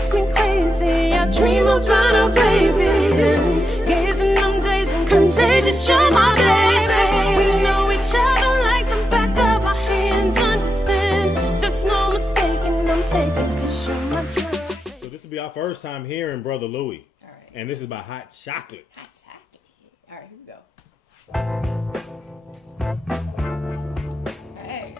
makes me crazy. I dream about our babies, gazing them days and contagious. You're my baby. We know each other like the back of our hands. Understand, there's no mistaking. I'm taking 'cause you're my drug. So this will be our first time hearing Brother Louie. All right. And this is by Hot Chocolate. Hot chocolate. All right, here we go. Hey.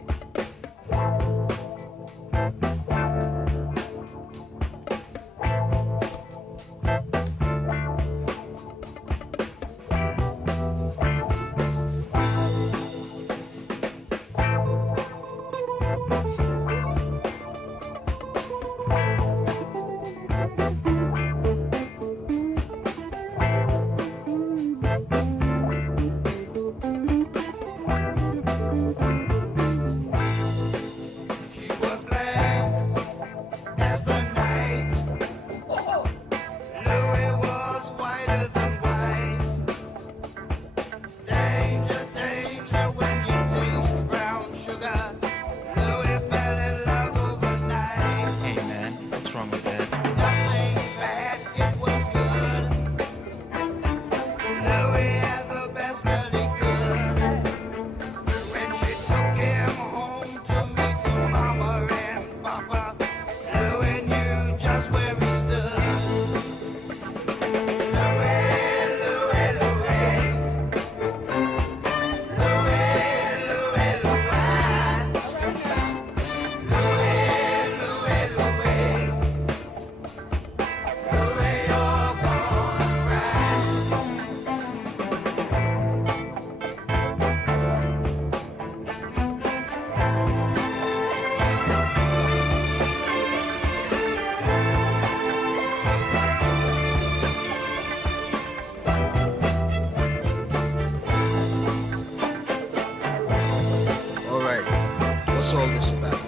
What's all this about?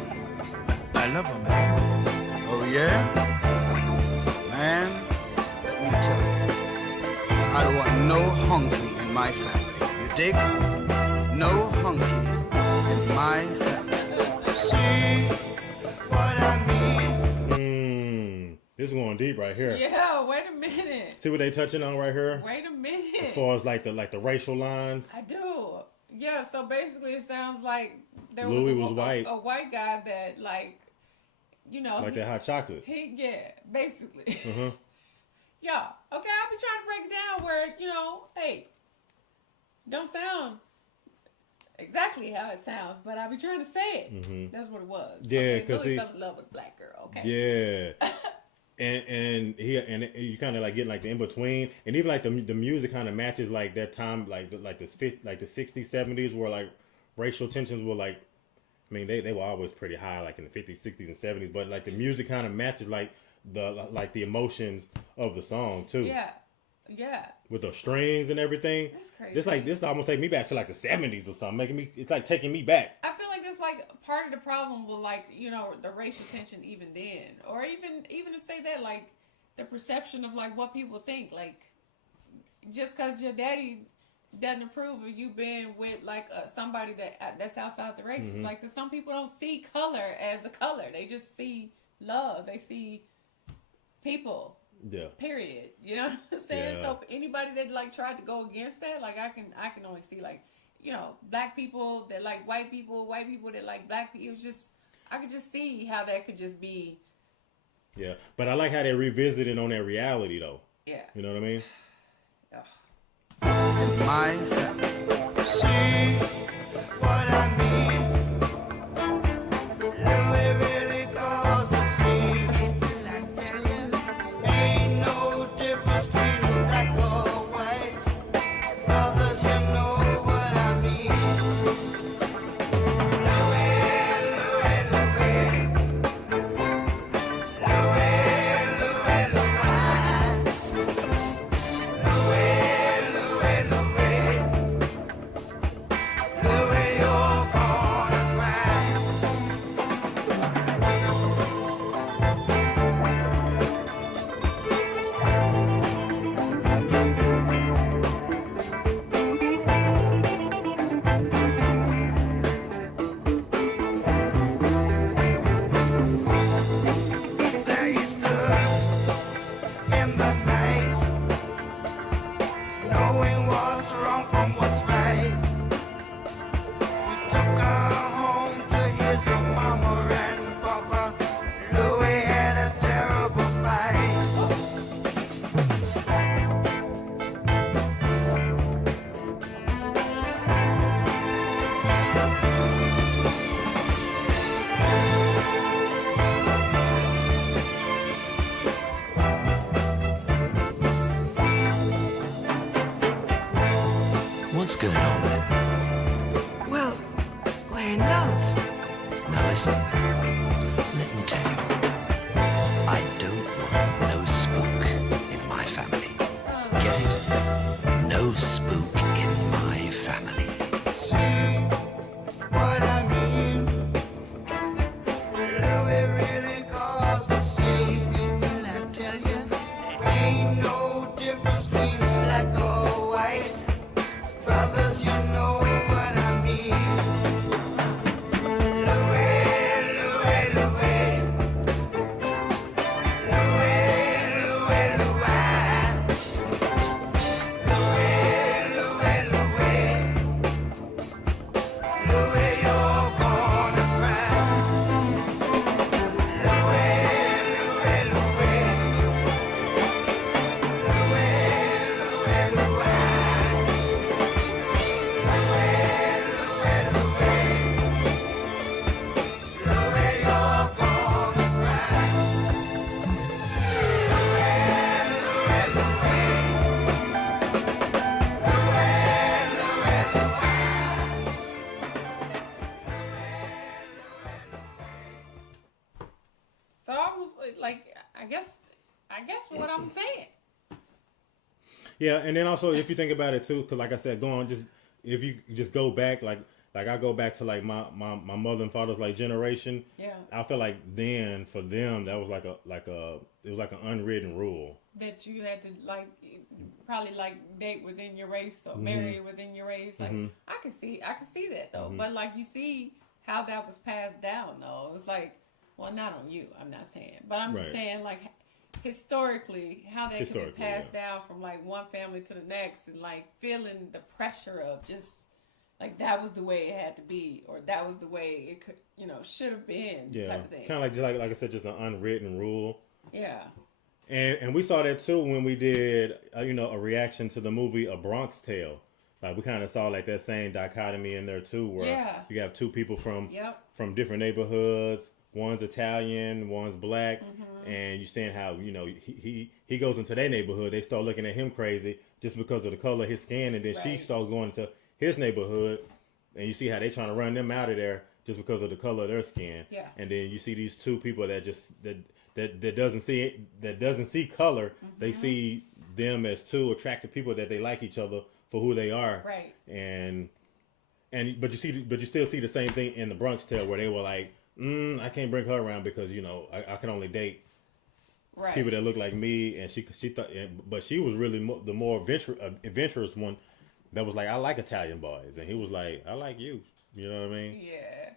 I love her, man. Oh, yeah? Man, let me tell you, I don't want no hunky in my family. You dig? No hunky in my family. See what I mean? This is going deep right here. Yeah, wait a minute. See what they touching on right here? Wait a minute. As far as like the racial lines. I do. Yeah, so basically it sounds like there Louie was was white. A white guy that, like, you know. Like that hot chocolate. Basically. Uh-huh. Yeah. Okay, I'll be trying to break it down where, you know, hey, don't sound exactly how it sounds, but I'll be trying to say it. Mm-hmm. That's what it was. Yeah, because Louie fell in love with a black girl, okay? Yeah. And you kind of like getting like the in between, and even like the music kind of matches like that time, like the 60s, 70s, where like racial tensions were like, I mean they were always pretty high, like in the 50s, 60s, and 70s, but like the music kind of matches like the emotions of the song too. Yeah, yeah. With the strings and everything. That's crazy. This almost take me back to like the 70s or something, it's like taking me back. I feel like it's like part of the problem with, like, you know, the racial tension even then, or even to say that, like, the perception of like what people think, like, just because your daddy doesn't approve of you being with like somebody that's outside the race. Mm-hmm. It's like, cause some people don't see color as a color; they just see love. They see people. Yeah. Period. You know what I'm saying? Yeah. So anybody that like tried to go against that, like I can only see, like, you know, black people that like white people that like black people. It was just, I could just see how that could just be. Yeah, but I like how they revisited on that reality though. Yeah. You know what I mean? In my family. See what I mean? Louie really caused the scene. Ain't no difference between black or white. Brothers, you know what I mean. Louie, you're What's going on there? Well, we're in love. Now listen, let me tell you, I don't want no spook in my family. Get it? No spook in my family. What I mean, Louie really caused the scene. People, I tell you, ain't no difference between black or white. Brothers, you know what I mean. Louie, Louie, Louie. Louie, Louie, Louie. Louie, Louie, Louie. Louie, you're gonna cry. Louie, Louie, Louie. Louie, Louie, Louie. Louie, you're gonna cry. So I was like, I guess what I'm saying. Yeah, and then also if you think about it too, because like I said, if you just go back, like I go back to like my mother and father's like generation. Yeah. I feel like then for them that was it was like an unwritten rule. That you had to like probably like date within your race or marry within your race. Like I could see that though. But like you see how that was passed down though. It was like, well, not on you, I'm not saying. But I'm just Right. saying like historically how that could be Historically, passed yeah. down from like one family to the next and like feeling the pressure of just like that was the way it had to be or that was the way it could should have been Yeah, type of thing. kind of like just like I said, just an unwritten rule. Yeah. And we saw that too when we did a reaction to the movie A Bronx Tale. Like we kind of saw like that same dichotomy in there too, where you have two people from different neighborhoods. One's Italian, one's black, and you're seeing how he goes into their neighborhood. They start looking at him crazy just because of the color of his skin, and then she starts going to his neighborhood, and you see how they trying to run them out of there just because of the color of their skin. Yeah. And then you see these two people that doesn't see color. They see them as two attractive people that they like each other for who they are. Right. But you still see the same thing in the Bronx Tale where they were like, I can't bring her around because I can only date people that look like me, and she thought, but she was really the more adventurous one. That was like, I like Italian boys, and he was like, I like you. You know what I mean? Yeah.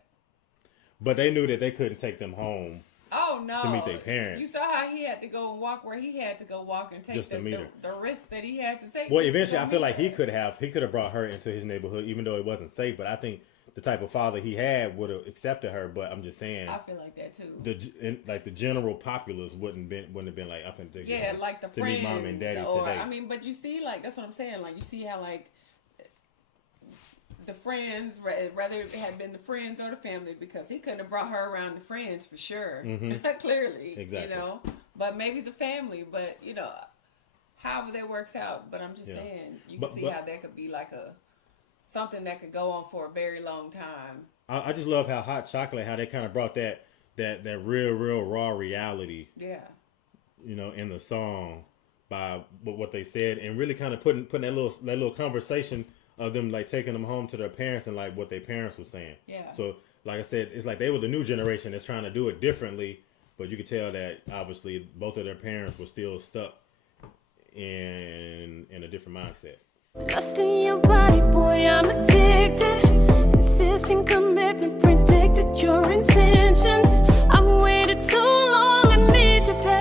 But they knew that they couldn't take them home. Oh no! To meet their parents. You saw how he had to go and walk where he had to go walk and take the risk that he had to take. Well, eventually, I feel like he could have brought her into his neighborhood, even though it wasn't safe. But I think the type of father he had would have accepted her. But I'm just saying, I feel like that too. The general populace wouldn't have been like, I can take you like the to friends, meet mom and daddy or, today. I mean, but you see, like that's what I'm saying. Like you see how like the friends, whether it had been the friends or the family, because he couldn't have brought her around the friends for sure. Clearly, Exactly. But maybe the family, but however that works out. But I'm just saying, you can see how that could be like something that could go on for a very long time. I just love how Hot Chocolate, how they kind of brought that real raw reality. Yeah. In the song by what they said, and really kind of putting that little conversation of them like taking them home to their parents and like what their parents were saying. Yeah. So like I said, it's like they were the new generation that's trying to do it differently, but you could tell that obviously both of their parents were still stuck in a different mindset. Lust in your body, boy, I'm addicted. Insisting commitment, predicted your intentions. I've waited too long, I need to pay